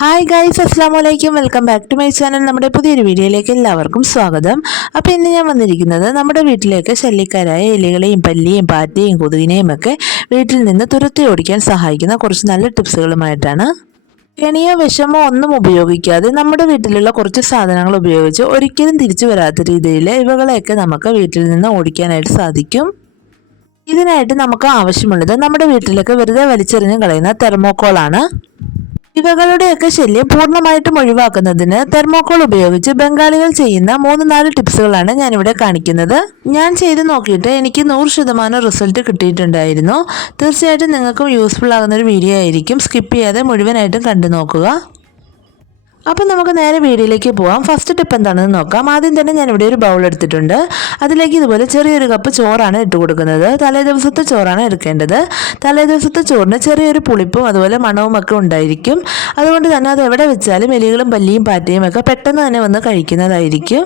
Hi guys അസ്സാം വലൈക്കും welcome back to my channel നമ്മുടെ പുതിയൊരു വീഡിയോയിലേക്ക് എല്ലാവർക്കും സ്വാഗതം. അപ്പോൾ ഇന്ന് ഞാൻ വന്നിരിക്കുന്നത് നമ്മുടെ വീട്ടിലേക്ക് ശല്യക്കാരായ എലികളെയും പല്ലിയും പാറ്റയും കൊതുകിനെയും ഒക്കെ വീട്ടിൽ നിന്ന് തുരത്തി ഓടിക്കാൻ സഹായിക്കുന്ന കുറച്ച് നല്ല ടിപ്സുകളുമായിട്ടാണ്. കെണിയോ വിഷമോ ഒന്നും ഉപയോഗിക്കാതെ നമ്മുടെ വീട്ടിലുള്ള കുറച്ച് സാധനങ്ങൾ ഉപയോഗിച്ച് ഒരിക്കലും തിരിച്ചു വരാത്ത രീതിയിൽ ഇവകളെയൊക്കെ നമുക്ക് വീട്ടിൽ നിന്ന് ഓടിക്കാനായിട്ട് സാധിക്കും. ഇതിനായിട്ട് നമുക്ക് ആവശ്യമുള്ളത് നമ്മുടെ വീട്ടിലൊക്കെ വെറുതെ വലിച്ചെറിഞ്ഞ് കളയുന്ന തെർമോക്കോളാണ് ഇവകളുടെയൊക്കെ ശല്യം പൂർണമായിട്ടും ഒഴിവാക്കുന്നതിന് തെർമോക്കോൾ ഉപയോഗിച്ച് ബംഗാളികൾ ചെയ്യുന്ന മൂന്ന് നാല് ടിപ്സുകളാണ് ഞാനിവിടെ കാണിക്കുന്നത്. ഞാൻ ചെയ്ത് നോക്കിയിട്ട് എനിക്ക് നൂറ് ശതമാനം റിസൾട്ട് കിട്ടിയിട്ടുണ്ടായിരുന്നു. തീർച്ചയായിട്ടും നിങ്ങൾക്കും യൂസ്ഫുൾ ആകുന്ന ഒരു വീഡിയോ ആയിരിക്കും. സ്കിപ്പ് ചെയ്യാതെ മുഴുവനായിട്ടും കണ്ടു നോക്കുക. അപ്പം നമുക്ക് നേരെ വീഡിയോയിലേക്ക് പോവാം. ഫസ്റ്റ് ടിപ്പ് എന്താണെന്ന് നോക്കാം. ആദ്യം തന്നെ ഞാൻ ഇവിടെ ഒരു ബൗൾ എടുത്തിട്ടുണ്ട്. അതിലേക്ക് ഇതുപോലെ ചെറിയൊരു കപ്പ് ചോറാണ് ഇട്ട് കൊടുക്കുന്നത്. തലേ ദിവസത്തെ ചോറാണ് എടുക്കേണ്ടത്. തലേ ദിവസത്തെ ചോറിന് ചെറിയൊരു പുളിപ്പും അതുപോലെ മണവും ഒക്കെ ഉണ്ടായിരിക്കും. അതുകൊണ്ട് തന്നെ അത് എവിടെ വെച്ചാലും എലികളും പല്ലിയും പാറ്റയും ഒക്കെ പെട്ടെന്ന് തന്നെ വന്ന് കഴിക്കുന്നതായിരിക്കും.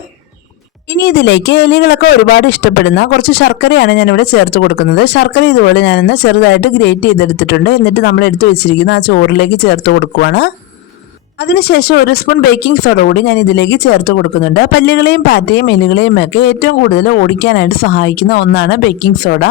ഇനി ഇതിലേക്ക് എലികളൊക്കെ ഒരുപാട് ഇഷ്ടപ്പെടുന്ന കുറച്ച് ശർക്കരയാണ് ഞാനിവിടെ ചേർത്ത് കൊടുക്കുന്നത്. ശർക്കര ഇതുപോലെ ഞാനിന്ന് ചെറുതായിട്ട് ഗ്രേറ്റ് ചെയ്തെടുത്തിട്ടുണ്ട്. എന്നിട്ട് നമ്മൾ എടുത്തു വെച്ചിരിക്കുന്ന ആ ചോറിലേക്ക് ചേർത്ത് കൊടുക്കുവാണ്. അതിനുശേഷം ഒരു സ്പൂൺ ബേക്കിംഗ് സോഡ കൂടി ഞാൻ ഇതിലേക്ക് ചേർത്ത് കൊടുക്കുന്നുണ്ട്. പല്ലുകളെയും പാറ്റയും എല്ലുകളെയും ഒക്കെ ഏറ്റവും കൂടുതൽ ഓടിക്കാനായിട്ട് സഹായിക്കുന്ന ഒന്നാണ് ബേക്കിംഗ് സോഡ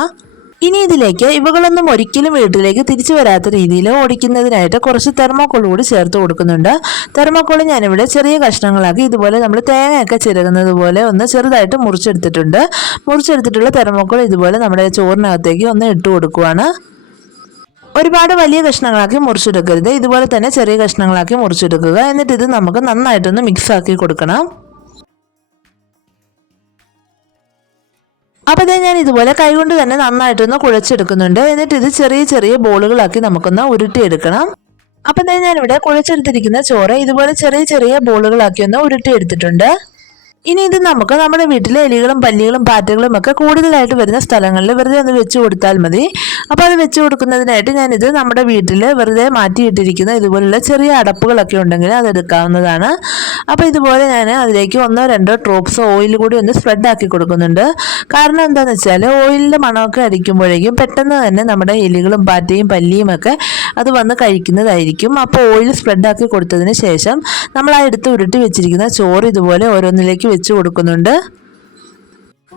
ഇനി ഇതിലേക്ക് ഇവകളൊന്നും ഒരിക്കലും വീട്ടിലേക്ക് തിരിച്ചു വരാത്ത രീതിയിൽ ഓടിക്കുന്നതിനായിട്ട് കുറച്ച് തെർമോക്കോൾ കൂടി ചേർത്ത് കൊടുക്കുന്നുണ്ട്. തെർമോക്കോൾ ഞാനിവിടെ ചെറിയ കഷ്ണങ്ങളാക്കി ഇതുപോലെ നമ്മൾ തേങ്ങയൊക്കെ ചിരകുന്നത് പോലെ ഒന്ന് ചെറുതായിട്ട് മുറിച്ചെടുത്തിട്ടുണ്ട്. മുറിച്ചെടുത്തിട്ടുള്ള തെർമോക്കോൾ ഇതുപോലെ നമ്മുടെ ചോറിനകത്തേക്ക് ഒന്ന് ഇട്ട് കൊടുക്കുവാണ്. ഒരുപാട് വലിയ കഷ്ണങ്ങളാക്കി മുറിച്ചെടുക്കരുത്. ഇതുപോലെ തന്നെ ചെറിയ കഷ്ണങ്ങളാക്കി മുറിച്ചെടുക്കുക. എന്നിട്ട് ഇത് നമുക്ക് നന്നായിട്ടൊന്ന് മിക്സ് ആക്കി കൊടുക്കണം. അപ്പോൾ ഇതേ ഞാൻ ഇതുപോലെ കൈകൊണ്ട് തന്നെ നന്നായിട്ടൊന്ന് കുഴച്ചെടുക്കുന്നുണ്ട്. എന്നിട്ട് ഇത് ചെറിയ ചെറിയ ബോളുകളാക്കി നമുക്കൊന്ന് ഉരുട്ടിയെടുക്കണം. അപ്പം തന്നെ ഞാനിവിടെ കുഴച്ചെടുത്തിരിക്കുന്ന ചോറ് ഇതുപോലെ ചെറിയ ചെറിയ ബോളുകളാക്കി ഒന്ന് ഉരുട്ടിയെടുത്തിട്ടുണ്ട്. ഇനി ഇത് നമുക്ക് നമ്മുടെ വീട്ടിലെ എലികളും പല്ലികളും പാറ്റകളും ഒക്കെ കൂടുതലായിട്ട് വരുന്ന സ്ഥലങ്ങളിൽ വെറുതെ ഒന്ന് വെച്ച് കൊടുത്താൽ മതി. അപ്പോൾ അത് വെച്ച് കൊടുക്കുന്നതിനായിട്ട് ഞാനിത് നമ്മുടെ വീട്ടിൽ വെറുതെ മാറ്റിയിട്ടിരിക്കുന്ന ഇതുപോലുള്ള ചെറിയ അടപ്പുകളൊക്കെ ഉണ്ടെങ്കിൽ അത് എടുക്കാവുന്നതാണ്. അപ്പോൾ ഇതുപോലെ ഞാൻ അതിലേക്ക് ഒന്നോ രണ്ടോ ഡ്രോപ്സ് ഓയിൽ കൂടി ഒന്ന് സ്പ്രെഡ് ആക്കി കൊടുക്കുന്നുണ്ട്. കാരണം എന്താണെന്ന് വെച്ചാൽ ഓയിലിന്റെ മണമൊക്കെ അടിക്കുമ്പോഴേക്കും പെട്ടെന്ന് തന്നെ നമ്മുടെ എലികളും പാറ്റയും പല്ലിയും ഒക്കെ അത് വന്ന് കഴിക്കുന്നതായിരിക്കും. അപ്പോൾ ഓയിൽ സ്പ്രെഡ് ആക്കി കൊടുത്തതിന് ശേഷം നമ്മൾ ആ എടുത്ത് ഉരുട്ടി വെച്ചിരിക്കുന്ന ചോറ് ഇതുപോലെ ഓരോന്നിലേക്ക് വെച്ച് കൊടുക്കുന്നുണ്ട്.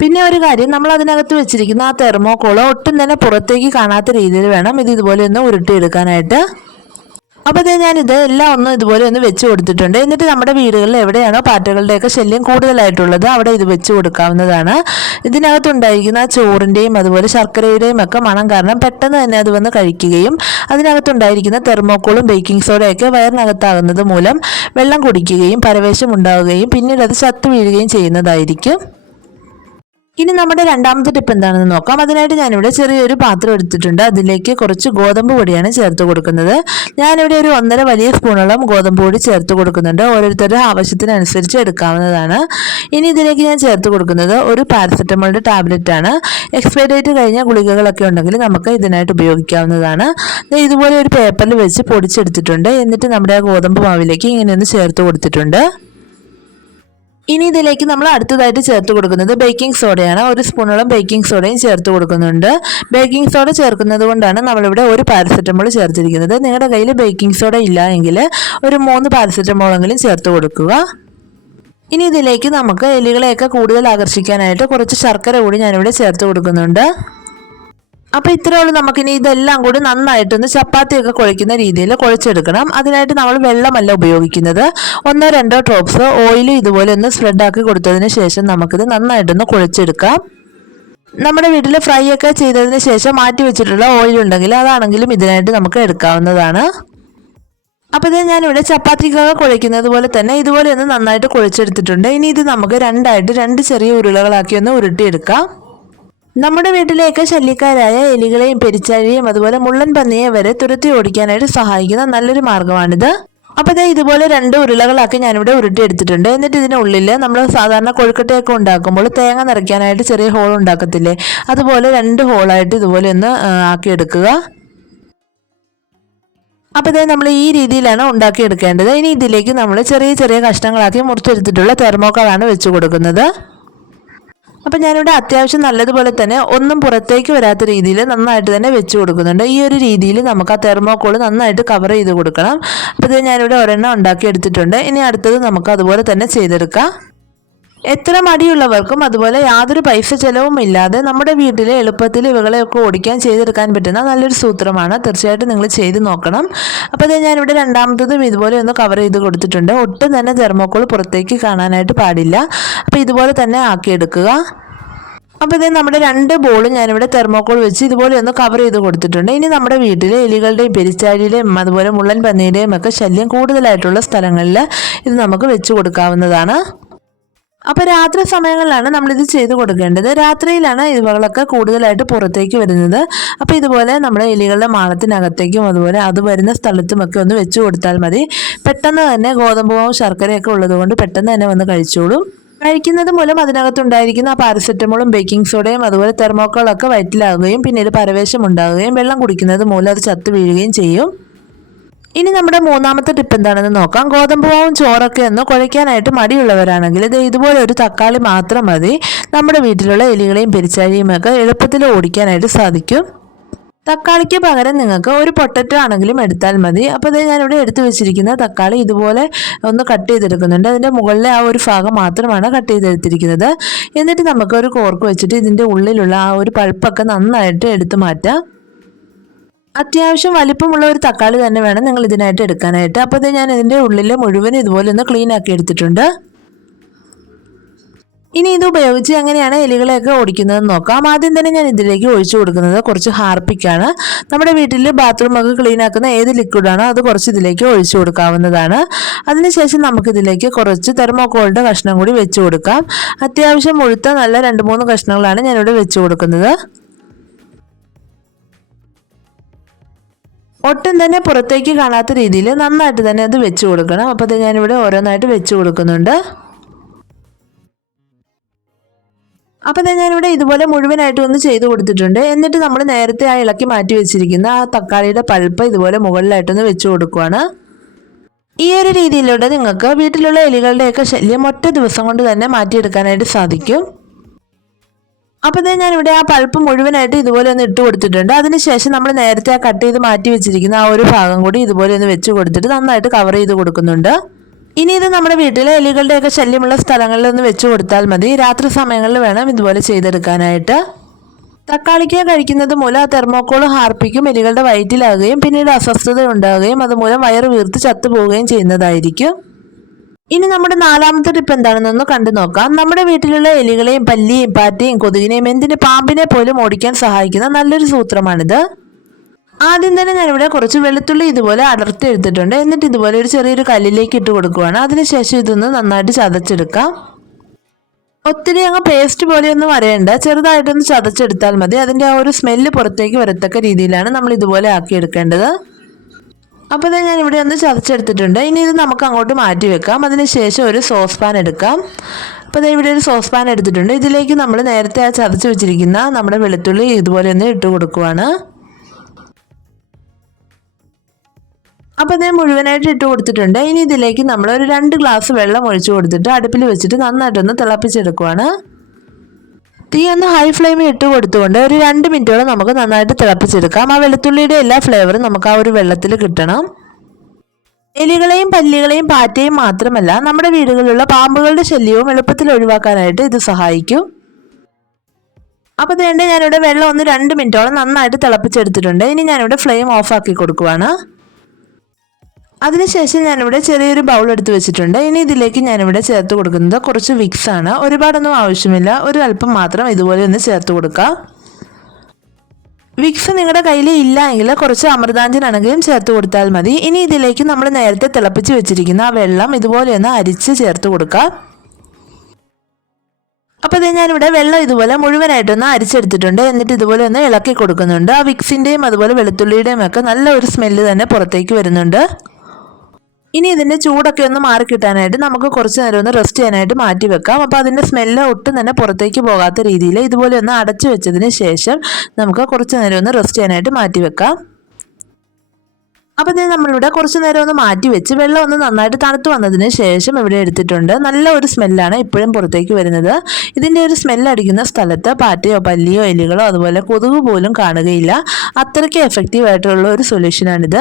പിന്നെ ഒരു കാര്യം നമ്മൾ അതിനകത്ത് വെച്ചിരിക്കുന്ന ആ തെർമോക്കോൾ ഒട്ടും തന്നെ പുറത്തേക്ക് കാണാത്ത രീതിയിൽ വേണം ഇത് ഇതുപോലെ ഒന്ന് ഉരുട്ടിയെടുക്കാനായിട്ട്. അപ്പോൾ ഞാൻ ഇത് എല്ലാം ഒന്നും ഇതുപോലെ ഒന്ന് വെച്ച് കൊടുത്തിട്ടുണ്ട്. എന്നിട്ട് നമ്മുടെ വീടുകളിൽ എവിടെയാണോ പാറ്റകളുടെയൊക്കെ ശല്യം കൂടുതലായിട്ടുള്ളത് അവിടെ ഇത് വെച്ച് കൊടുക്കാവുന്നതാണ്. ഇതിനകത്തുണ്ടായിരിക്കുന്ന ആ ചോറിന്റെയും അതുപോലെ ശർക്കരയുടെയും ഒക്കെ മണം കാരണം പെട്ടെന്ന് തന്നെ അത് വന്ന് കഴിക്കുകയും അതിനകത്തുണ്ടായിരിക്കുന്ന തെർമോക്കോളും ബേക്കിംഗ് സോഡയൊക്കെ വയറിനകത്താകുന്നത് മൂലം വെള്ളം കുടിക്കുകയും പരവേശം ഉണ്ടാവുകയും പിന്നീട് അത് ചത്തു വീഴുകയും ചെയ്യുന്നതായിരിക്കും. ഇനി നമ്മുടെ രണ്ടാമത്തെ ടിപ്പ് എന്താണെന്ന് നോക്കാം. അതിനായിട്ട് ഞാനിവിടെ ചെറിയൊരു പാത്രം എടുത്തിട്ടുണ്ട്. അതിലേക്ക് കുറച്ച് ഗോതമ്പ് പൊടിയാണ് ചേർത്ത് കൊടുക്കുന്നത്. ഞാനിവിടെ ഒരു ഒന്നര വലിയ സ്പൂണോളം ഗോതമ്പ് പൊടി ചേർത്ത് കൊടുക്കുന്നുണ്ട്. ഓരോരുത്തരുടെ ആവശ്യത്തിനനുസരിച്ച് എടുക്കാവുന്നതാണ്. ഇനി ഇതിലേക്ക് ഞാൻ ചേർത്ത് കൊടുക്കുന്നത് ഒരു പാരസെറ്റമോളിന്റെ ടാബ്ലറ്റ് ആണ്. എക്സ്പയർ ഡേറ്റ് കഴിഞ്ഞ ഗുളികകളൊക്കെ ഉണ്ടെങ്കിൽ നമുക്ക് ഇതിനായിട്ട് ഉപയോഗിക്കാവുന്നതാണ്. ഇതുപോലെ ഒരു പേപ്പറിൽ വെച്ച് പൊടിച്ചെടുത്തിട്ടുണ്ട്. എന്നിട്ട് നമ്മുടെ ഗോതമ്പ് മാവിലേക്ക് ഇങ്ങനെയൊന്ന് ചേർത്ത് കൊടുത്തിട്ടുണ്ട്. ഇനി ഇതിലേക്ക് നമ്മൾ അടുത്തതായിട്ട് ചേർത്ത് കൊടുക്കുന്നത് ബേക്കിംഗ് സോഡയാണ് ഒരു സ്പൂണോളം ബേക്കിംഗ് സോഡയും ചേർത്ത് കൊടുക്കുന്നുണ്ട്. ബേക്കിംഗ് സോഡ ചേർക്കുന്നത് കൊണ്ടാണ് നമ്മളിവിടെ ഒരു പാരസെറ്റമോൾ ചേർത്തിരിക്കുന്നത്. നിങ്ങളുടെ കയ്യിൽ ബേക്കിംഗ് സോഡ ഇല്ല എങ്കിൽ ഒരു മൂന്ന് പാരസെറ്റമോളെങ്കിലും ചേർത്ത് കൊടുക്കുക. ഇനി ഇതിലേക്ക് നമുക്ക് എലികളെയൊക്കെ കൂടുതൽ ആകർഷിക്കാനായിട്ട് കുറച്ച് ശർക്കര കൂടി ഞാനിവിടെ ചേർത്ത് കൊടുക്കുന്നുണ്ട്. അപ്പോൾ ഇത്രയേ ഉള്ളൂ നമുക്കിനി ഇതെല്ലാം കൂടി നന്നായിട്ടൊന്ന് ചപ്പാത്തിയൊക്കെ കുഴയ്ക്കുന്ന രീതിയിൽ കുഴച്ചെടുക്കണം. അതിനായിട്ട് നമ്മൾ വെള്ളമല്ല ഉപയോഗിക്കുന്നത്. ഒന്നോ രണ്ടോ ഡ്രോപ്സ് ഓയിൽ ഇതുപോലെ ഒന്ന് സ്പ്രെഡാക്കി കൊടുത്തതിന് ശേഷം നമുക്കിത് നന്നായിട്ടൊന്ന് കുഴച്ചെടുക്കാം. നമ്മുടെ വീട്ടിൽ ഫ്രൈ ഒക്കെ ചെയ്തതിന് ശേഷം മാറ്റി വെച്ചിട്ടുള്ള ഓയിൽ ഉണ്ടെങ്കിൽ അതാണെങ്കിലും ഇതിനായിട്ട് നമുക്ക് എടുക്കാവുന്നതാണ്. അപ്പോൾ ഇത് ഞാനിവിടെ ചപ്പാത്തിക്കൊക്കെ കുഴയ്ക്കുന്നത് പോലെ തന്നെ ഇതുപോലെ ഒന്ന് നന്നായിട്ട് കുഴച്ചെടുത്തിട്ടുണ്ട്. ഇനി ഇത് നമുക്ക് രണ്ടായിട്ട് രണ്ട് ചെറിയ ഉരുളകളാക്കി ഒന്ന് ഉരുട്ടിയെടുക്കാം. നമ്മുടെ വീട്ടിലേക്ക് ശല്യക്കാരായ എലികളെയും പെരിച്ചാഴിയും അതുപോലെ മുള്ളൻ പന്നിയെ വരെ തുരത്തി ഓടിക്കാനായിട്ട് സഹായിക്കുന്ന നല്ലൊരു മാർഗമാണിത്. അപ്പോൾ ഇതേ ഇതുപോലെ രണ്ട് ഉരുളകളാക്കി ഞാനിവിടെ ഉരുട്ടിയെടുത്തിട്ടുണ്ട് എന്നിട്ട് ഇതിനുള്ളിൽ നമ്മൾ സാധാരണ കൊഴുക്കട്ടയൊക്കെ ഉണ്ടാക്കുമ്പോൾ തേങ്ങ നിറയ്ക്കാനായിട്ട് ചെറിയ ഹോൾ ഉണ്ടാക്കത്തില്ലേ? അതുപോലെ രണ്ട് ഹോളായിട്ട് ഇതുപോലെ ഒന്ന് ആക്കിയെടുക്കുക. അപ്പോൾ ഇതേ നമ്മൾ ഈ രീതിയിലാണ് ഉണ്ടാക്കിയെടുക്കേണ്ടത്. ഇനി ഇതിലേക്ക് നമ്മൾ ചെറിയ ചെറിയ കഷ്ണങ്ങളാക്കി മുറിച്ചെടുത്തിട്ടുള്ള തെർമോക്കോളാണ് വെച്ച് കൊടുക്കുന്നത്. അപ്പം ഞാനിവിടെ അത്യാവശ്യം നല്ലതുപോലെ തന്നെ ഒന്നും പുറത്തേക്ക് വരാത്ത രീതിയിൽ നന്നായിട്ട് തന്നെ വെച്ച് കൊടുക്കുന്നുണ്ട്. ഈ ഒരു രീതിയിൽ നമുക്ക് ആ തെർമോക്കോൾ നന്നായിട്ട് കവർ ചെയ്ത് കൊടുക്കണം. അപ്പോൾ ഇത് ഞാനിവിടെ ഒരെണ്ണം ഉണ്ടാക്കി എടുത്തിട്ടുണ്ട്. ഇനി അടുത്തത് നമുക്ക് അതുപോലെ തന്നെ ചെയ്തെടുക്കാം. എത്ര മടിയുള്ളവർക്കും അതുപോലെ യാതൊരു പൈസ ചെലവും ഇല്ലാതെ നമ്മുടെ വീട്ടിലെ എളുപ്പത്തിൽ ഇവകളെയൊക്കെ ഓടിക്കാൻ ചെയ്തെടുക്കാൻ പറ്റുന്ന നല്ലൊരു സൂത്രമാണ്. തീർച്ചയായിട്ടും നിങ്ങൾ ചെയ്ത് നോക്കണം. അപ്പോൾ അത് ഞാനിവിടെ രണ്ടാമത്തതും ഇതുപോലെ ഒന്ന് കവർ ചെയ്ത് കൊടുത്തിട്ടുണ്ട്. ഒട്ടും തന്നെ തെർമോക്കോൾ പുറത്തേക്ക് കാണാനായിട്ട് പാടില്ല. അപ്പോൾ ഇതുപോലെ തന്നെ ആക്കിയെടുക്കുക. അപ്പോൾ ഇതേ നമ്മുടെ രണ്ട് ബോളും ഞാനിവിടെ തെർമോക്കോൾ വെച്ച് ഇതുപോലെ ഒന്ന് കവർ ചെയ്ത് കൊടുത്തിട്ടുണ്ട്. ഇനി നമ്മുടെ വീട്ടിലെ എലികളുടെയും പെരിച്ചാഴിയിലെയും അതുപോലെ മുള്ളൻ പന്നിയുടെയും ഒക്കെ ശല്യം കൂടുതലായിട്ടുള്ള സ്ഥലങ്ങളിൽ ഇത് നമുക്ക് വെച്ച് കൊടുക്കാവുന്നതാണ്. അപ്പോൾ രാത്രി സമയങ്ങളിലാണ് നമ്മളിത് ചെയ്ത് കൊടുക്കേണ്ടത്. രാത്രിയിലാണ് ഇവകളൊക്കെ കൂടുതലായിട്ട് പുറത്തേക്ക് വരുന്നത്. അപ്പോൾ ഇതുപോലെ നമ്മുടെ എലികളുടെ മാളത്തിനകത്തേക്കും അതുപോലെ അത് വരുന്ന സ്ഥലത്തുമൊക്കെ ഒന്ന് വെച്ച് കൊടുത്താൽ മതി. പെട്ടെന്ന് തന്നെ ഗോതമ്പും ശർക്കരയൊക്കെ ഉള്ളതുകൊണ്ട് പെട്ടെന്ന് തന്നെ വന്ന് കഴിച്ചോളും. കഴിക്കുന്നത് മൂലം അതിനകത്തുണ്ടായിരിക്കുന്ന ആ പാരസെറ്റമോളും ബേക്കിംഗ് സോഡയും അതുപോലെ തെർമോക്കോളൊക്കെ വയറ്റിലാകുകയും പിന്നീട് പരവേശം ഉണ്ടാകുകയും വെള്ളം കുടിക്കുന്നത് മൂലം അത് ചത്തു വീഴുകയും ചെയ്യും. ഇനി നമ്മുടെ മൂന്നാമത്തെ ടിപ്പ് എന്താണെന്ന് നോക്കാം. ഗോതമ്പ് മാവും ചോറൊക്കെ ഒന്ന് കുഴയ്ക്കാനായിട്ട് മടിയുള്ളവരാണെങ്കിൽ ഇത് ഇതുപോലെ ഒരു തക്കാളി മാത്രം മതി. നമ്മുടെ വീട്ടിലുള്ള എലികളെയും പെരിച്ചാഴിയും ഒക്കെ എളുപ്പത്തിൽ ഓടിക്കാനായിട്ട് സാധിക്കും. തക്കാളിക്ക് പകരം നിങ്ങൾക്ക് ഒരു പൊട്ടറ്റോ ആണെങ്കിലും എടുത്താൽ മതി. അപ്പോൾ ഇത് ഞാനിവിടെ എടുത്തു വെച്ചിരിക്കുന്ന തക്കാളി ഇതുപോലെ ഒന്ന് കട്ട് ചെയ്തെടുക്കുന്നുണ്ട്. അതിന്റെ മുകളിലെ ആ ഒരു ഭാഗം മാത്രമാണ് കട്ട് ചെയ്തെടുത്തിരിക്കുന്നത്. എന്നിട്ട് നമുക്ക് ഒരു കോർക്ക് വെച്ചിട്ട് ഇതിന്റെ ഉള്ളിലുള്ള ആ ഒരു പഴുപ്പൊക്കെ നന്നായിട്ട് എടുത്തു മാറ്റാം. അത്യാവശ്യം വലിപ്പമുള്ള ഒരു തക്കാളി തന്നെ വേണം നിങ്ങൾ ഇതിനായിട്ട് എടുക്കാനായിട്ട്. അപ്പോൾ ഇത് ഞാൻ ഇതിന്റെ ഉള്ളിൽ മുഴുവൻ ഇതുപോലെ ഒന്ന് ക്ലീൻ ആക്കി എടുത്തിട്ടുണ്ട്. ഇനി ഇത് ഉപയോഗിച്ച് എങ്ങനെയാണ് എലികളെയൊക്കെ ഓടിക്കുന്നതെന്ന് നോക്കാം. ആദ്യം തന്നെ ഞാൻ ഇതിലേക്ക് ഒഴിച്ചു കൊടുക്കുന്നത് കുറച്ച് ഹാർപ്പിക്കാണ്. നമ്മുടെ വീട്ടിൽ ബാത്റൂമൊക്കെ ക്ലീൻ ആക്കുന്ന ഏത് ലിക്വിഡാണോ അത് കുറച്ച് ഇതിലേക്ക് ഒഴിച്ചു കൊടുക്കാവുന്നതാണ്. അതിനുശേഷം നമുക്കിതിലേക്ക് കുറച്ച് തെർമോക്കോളിന്റെ കഷ്ണം കൂടി വെച്ച് കൊടുക്കാം. അത്യാവശ്യം മുഴുത്ത നല്ല രണ്ട് മൂന്ന് കഷ്ണങ്ങളാണ് ഞാനിവിടെ വെച്ച് കൊടുക്കുന്നത്. ഒട്ടും തന്നെ പുറത്തേക്ക് കാണാത്ത രീതിയിൽ നന്നായിട്ട് തന്നെ അത് വെച്ച് കൊടുക്കണം. അപ്പോൾ ഞാനിവിടെ ഓരോന്നായിട്ട് വെച്ച് കൊടുക്കുന്നുണ്ട്. അപ്പം ഇവിടെ ഇതുപോലെ മുഴുവനായിട്ട് ഒന്ന് ചെയ്ത് കൊടുത്തിട്ടുണ്ട്. എന്നിട്ട് നമ്മൾ നേരത്തെ ആ ഇളക്കി മാറ്റി വെച്ചിരിക്കുന്ന ആ തക്കാളിയുടെ പൾപ്പ് ഇതുപോലെ മുകളിലായിട്ടൊന്ന് വെച്ച് കൊടുക്കുവാണ്. ഈ ഒരു രീതിയിലൂടെ നിങ്ങൾക്ക് വീട്ടിലുള്ള എലികളുടെയൊക്കെ ശല്യം ഒറ്റ ദിവസം കൊണ്ട് തന്നെ മാറ്റിയെടുക്കാനായിട്ട് സാധിക്കും. അപ്പോൾ ഞാൻ ഞാനിവിടെ ആ പൾപ്പ് മുഴുവനായിട്ട് ഇതുപോലെ ഒന്ന് ഇട്ട് കൊടുത്തിട്ടുണ്ട്. അതിനുശേഷം നമ്മൾ നേരത്തെ ആ കട്ട് ചെയ്ത് മാറ്റി വെച്ചിരിക്കുന്ന ആ ഒരു ഭാഗം കൂടി ഇതുപോലെ ഒന്ന് വെച്ച് കൊടുത്തിട്ട് നന്നായിട്ട് കവർ ചെയ്ത് കൊടുക്കുന്നുണ്ട്. ഇനി ഇത് നമ്മുടെ വീട്ടിലെ എലികളുടെയൊക്കെ ശല്യമുള്ള സ്ഥലങ്ങളിൽ ഒന്ന് വെച്ച് കൊടുത്താൽ മതി. രാത്രി സമയങ്ങളിൽ വേണം ഇതുപോലെ ചെയ്തെടുക്കാനായിട്ട്. തക്കാളിക്ക കഴിക്കുന്നത് മൂലം ആ തെർമോക്കോൾ ഹാർപ്പിക്കും എലികളുടെ വയറ്റിലാകുകയും പിന്നീട് അസ്വസ്ഥത ഉണ്ടാകുകയും അതുമൂലം വയറ് വീർത്ത് ചത്തുപോവുകയും ചെയ്യുന്നതായിരിക്കും. ഇനി നമ്മുടെ നാലാമത്തെ ടിപ്പ് എന്താണെന്നൊന്ന് കണ്ടു നോക്കാം. നമ്മുടെ വീട്ടിലുള്ള എലികളെയും പല്ലിയും പാറ്റയും കൊതുകിനെയും എന്തിന് പാമ്പിനെ പോലും ഓടിക്കാൻ സഹായിക്കുന്ന നല്ലൊരു സൂത്രമാണിത്. ആദ്യം തന്നെ ഞാനിവിടെ കുറച്ച് വെളുത്തുള്ളി ഇതുപോലെ അടർത്തി എടുത്തിട്ടുണ്ട്. എന്നിട്ട് ഇതുപോലെ ഒരു ചെറിയൊരു കല്ലിലേക്ക് ഇട്ട് കൊടുക്കുവാണ്. അതിനുശേഷം ഇതൊന്ന് നന്നായിട്ട് ചതച്ചെടുക്കാം. ഒത്തിരി അങ്ങ് പേസ്റ്റ് പോലെയൊന്നും വരേണ്ട ചെറുതായിട്ടൊന്ന് ചതച്ചെടുത്താൽ മതി. അതിന്റെ ആ ഒരു സ്മെല്ല് പുറത്തേക്ക് വരത്തക്ക രീതിയിലാണ് നമ്മൾ ഇതുപോലെ ആക്കിയെടുക്കേണ്ടത്. അപ്പോൾ ഇത് ഞാൻ ഇവിടെ ഒന്ന് ചതച്ചെടുത്തിട്ടുണ്ട്. ഇനി ഇത് നമുക്ക് അങ്ങോട്ട് മാറ്റി വെക്കാം. അതിനുശേഷം ഒരു സോസ് പാൻ എടുക്കാം. അപ്പോൾ ഇത് ഇവിടെ ഒരു സോസ് പാൻ എടുത്തിട്ടുണ്ട്. ഇതിലേക്ക് നമ്മൾ നേരത്തെ ആ ചതച്ച് വെച്ചിരിക്കുന്ന നമ്മുടെ വെളുത്തുള്ളി ഇതുപോലെ ഒന്ന് ഇട്ട് കൊടുക്കുവാണ്. അപ്പോൾ ഞാൻ മുഴുവനായിട്ട് ഇട്ട് കൊടുത്തിട്ടുണ്ട്. ഇനി ഇതിലേക്ക് നമ്മൾ ഒരു രണ്ട് ഗ്ലാസ് വെള്ളം ഒഴിച്ചു കൊടുത്തിട്ട് അടുപ്പിൽ വെച്ചിട്ട് നന്നായിട്ടൊന്ന് തിളപ്പിച്ചെടുക്കുവാണ്. തീ ഒന്ന് ഹൈ ഫ്ലെയിമിൽ ഇട്ട് കൊടുത്തുകൊണ്ട് ഒരു രണ്ട് മിനിറ്റോളം നമുക്ക് നന്നായിട്ട് തിളപ്പിച്ചെടുക്കാം. ആ വെളുത്തുള്ളിയുടെ എല്ലാ ഫ്ലേവറും നമുക്ക് ആ ഒരു വെള്ളത്തിൽ കിട്ടണം. എലികളെയും പല്ലികളെയും പാറ്റയും മാത്രമല്ല നമ്മുടെ വീടുകളിലുള്ള പാമ്പുകളുടെ ശല്യവും എളുപ്പത്തിൽ ഒഴിവാക്കാനായിട്ട് ഇത് സഹായിക്കും. അപ്പോൾ വേണ്ട ഞാനിവിടെ വെള്ളം ഒന്ന് രണ്ട് മിനിറ്റോളം നന്നായിട്ട് തിളപ്പിച്ചെടുത്തിട്ടുണ്ട്. ഇനി ഞാനിവിടെ ഫ്ലെയിം ഓഫ് ആക്കി കൊടുക്കുവാണ്. അതിനുശേഷം ഞാനിവിടെ ചെറിയൊരു ബൗൾ എടുത്ത് വെച്ചിട്ടുണ്ട്. ഇനി ഇതിലേക്ക് ഞാനിവിടെ ചേർത്ത് കൊടുക്കുന്നത് കുറച്ച് വിക്സ് ആണ്. ഒരുപാടൊന്നും ആവശ്യമില്ല. ഒരു അല്പം മാത്രം ഇതുപോലെ ഒന്ന് ചേർത്ത് കൊടുക്കുക വിക്സ് നിങ്ങളുടെ കയ്യിൽ ഇല്ല എങ്കിൽ കുറച്ച് അമൃതാഞ്ജനാണെങ്കിലും ചേർത്ത് കൊടുത്താൽ മതി. ഇനി ഇതിലേക്ക് നമ്മൾ നേരത്തെ തിളപ്പിച്ച് വെച്ചിരിക്കുന്ന ആ വെള്ളം ഇതുപോലെ ഒന്ന് അരിച്ച് ചേർത്ത് കൊടുക്കുക അപ്പോൾ ഇത് ഞാനിവിടെ വെള്ളം ഇതുപോലെ മുഴുവനായിട്ടൊന്ന് അരിച്ചെടുത്തിട്ടുണ്ട്. എന്നിട്ട് ഇതുപോലെ ഒന്ന് ഇളക്കി കൊടുക്കുന്നുണ്ട്. ആ വിക്സിന്റെയും അതുപോലെ വെളുത്തുള്ളിയുടെയും ഒക്കെ നല്ല ഒരു സ്മെല്ല് തന്നെ പുറത്തേക്ക് വരുന്നുണ്ട്. ഇനി ഇതിന്റെ ചൂടൊക്കെ ഒന്ന് മാറിക്കിട്ടാനായിട്ട് നമുക്ക് കുറച്ച് നേരം ഒന്ന് റെസ്റ്റ് ചെയ്യാനായിട്ട് മാറ്റി വെക്കാം. അപ്പോൾ അതിന്റെ സ്മെല്ല് ഒട്ടും തന്നെ പുറത്തേക്ക് പോകാത്ത രീതിയിൽ ഇതുപോലെ ഒന്ന് അടച്ചു വെച്ചതിന് ശേഷം നമുക്ക് കുറച്ച് നേരം ഒന്ന് റെസ്റ്റ് ചെയ്യാനായിട്ട് മാറ്റി വെക്കാം. അപ്പോൾ ഇത് നമ്മളിവിടെ കുറച്ച് നേരം ഒന്ന് മാറ്റി വെച്ച് വെള്ളം ഒന്ന് നന്നായിട്ട് തണുത്ത് വന്നതിന് ശേഷം ഇവിടെ എടുത്തിട്ടുണ്ട്. നല്ല ഒരു സ്മെല്ലാണ് ഇപ്പോഴും പുറത്തേക്ക് വരുന്നത്. ഇതിന്റെ ഒരു സ്മെല്ല് അടിക്കുന്ന സ്ഥലത്ത് പാറ്റയോ പല്ലിയോ എലികളോ അതുപോലെ കൊതുക് പോലും കാണുകയില്ല. അത്രയ്ക്ക് എഫക്റ്റീവ് ആയിട്ടുള്ള ഒരു സൊല്യൂഷനാണിത്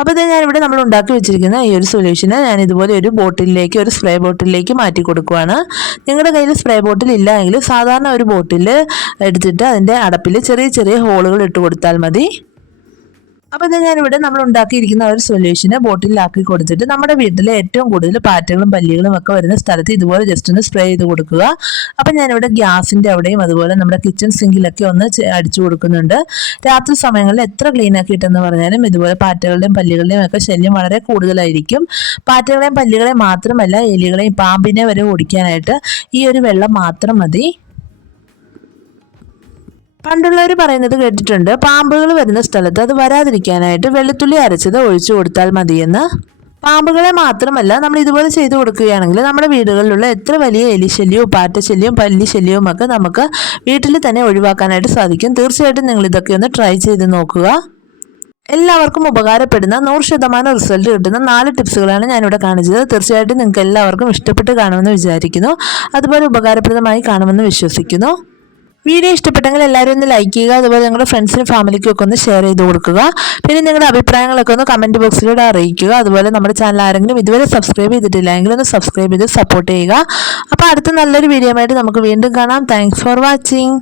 അപ്പോൾ ഇത് ഞാനിവിടെ നമ്മൾ ഉണ്ടാക്കി വെച്ചിരിക്കുന്ന ഈ ഒരു സൊല്യൂഷന് ഞാൻ ഇതുപോലെ ഒരു ബോട്ടിലേക്ക് ഒരു സ്പ്രേ ബോട്ടിലേക്ക് മാറ്റി കൊടുക്കുവാണ്. നിങ്ങളുടെ കയ്യിൽ സ്പ്രേ ബോട്ടിൽ ഇല്ല എങ്കിൽ സാധാരണ ഒരു ബോട്ടിൽ എടുത്തിട്ട് അതിന്റെ അടപ്പിൽ ചെറിയ ചെറിയ ഹോളുകൾ ഇട്ട് കൊടുത്താൽ മതി. അപ്പോൾ ഇത് ഞാനിവിടെ നമ്മൾ ഉണ്ടാക്കിയിരിക്കുന്ന ഒരു സൊല്യൂഷന് ബോട്ടിലാക്കി കൊടുത്തിട്ട് നമ്മുടെ വീട്ടിലെ ഏറ്റവും കൂടുതൽ പാറ്റകളും പല്ലികളും ഒക്കെ വരുന്ന സ്ഥലത്ത് ഇതുപോലെ ജസ്റ്റ് ഒന്ന് സ്പ്രേ ചെയ്ത് കൊടുക്കുക. അപ്പം ഞാനിവിടെ ഗ്യാസിന്റെ അവിടെയും അതുപോലെ നമ്മുടെ കിച്ചൺ സിങ്കിലൊക്കെ ഒന്ന് അടിച്ചു കൊടുക്കുന്നുണ്ട്. രാത്രി സമയങ്ങളിൽ എത്ര ക്ലീൻ ആക്കിയിട്ടെന്ന് പറഞ്ഞാലും ഇതുപോലെ പാറ്റകളുടെയും പല്ലികളുടെയും ഒക്കെ ശല്യം വളരെ കൂടുതലായിരിക്കും. പാറ്റകളെയും പല്ലികളെയും മാത്രമല്ല എലികളെയും പാമ്പിനെ വരെ ഓടിക്കാനായിട്ട് ഈ ഒരു വെള്ളം മാത്രം മതി. പണ്ടുള്ളവർ പറയുന്നത് കേട്ടിട്ടുണ്ട് പാമ്പുകൾ വരുന്ന സ്ഥലത്ത് അത് വരാതിരിക്കാനായിട്ട് വെളുത്തുള്ളി അരച്ചത് ഒഴിച്ചു കൊടുത്താൽ മതിയെന്ന്. പാമ്പുകളെ മാത്രമല്ല നമ്മൾ ഇതുപോലെ ചെയ്തു കൊടുക്കുകയാണെങ്കിൽ നമ്മുടെ വീടുകളിലുള്ള എത്ര വലിയ എലിശല്യവും പാറ്റശല്യവും പല്ലിശല്യവും ഒക്കെ നമുക്ക് വീട്ടിൽ തന്നെ ഒഴിവാക്കാനായിട്ട് സാധിക്കും. തീർച്ചയായിട്ടും നിങ്ങൾ ഇതൊക്കെ ഒന്ന് ട്രൈ ചെയ്ത് നോക്കുക. എല്ലാവർക്കും ഉപകാരപ്പെടുന്ന നൂറ് ശതമാനം റിസൾട്ട് കിട്ടുന്ന നാല് ടിപ്സുകളാണ് ഞാനിവിടെ കാണിച്ചത്. തീർച്ചയായിട്ടും നിങ്ങൾക്ക് എല്ലാവർക്കും ഇഷ്ടപ്പെട്ട് കാണുമെന്ന് വിചാരിക്കുന്നു. അതുപോലെ ഉപകാരപ്രദമായി കാണുമെന്ന് വിശ്വസിക്കുന്നു. വീഡിയോ ഇഷ്ടപ്പെട്ടെങ്കിൽ എല്ലാവരും ഒന്ന് ലൈക്ക് ചെയ്യുക അതുപോലെ നിങ്ങളുടെ ഫ്രണ്ട്സിനും ഫാമിലിക്കും ഒക്കെ ഒന്ന് ഷെയർ ചെയ്ത് കൊടുക്കുക. പിന്നെ നിങ്ങളുടെ അഭിപ്രായങ്ങളൊക്കെ ഒന്ന് കമന്റ് ബോക്സിലൂടെ അറിയിക്കുക. അതുപോലെ നമ്മുടെ ചാനൽ ആരെങ്കിലും ഇതുവരെ സബ്സ്ക്രൈബ് ചെയ്തിട്ടില്ല എങ്കിൽ ഒന്ന് സബ്സ്ക്രൈബ് ചെയ്ത് സപ്പോർട്ട് ചെയ്യുക. അപ്പോൾ അടുത്ത നല്ലൊരു വീഡിയോ ആയിട്ട് നമുക്ക് വീണ്ടും കാണാം. Thanks for watching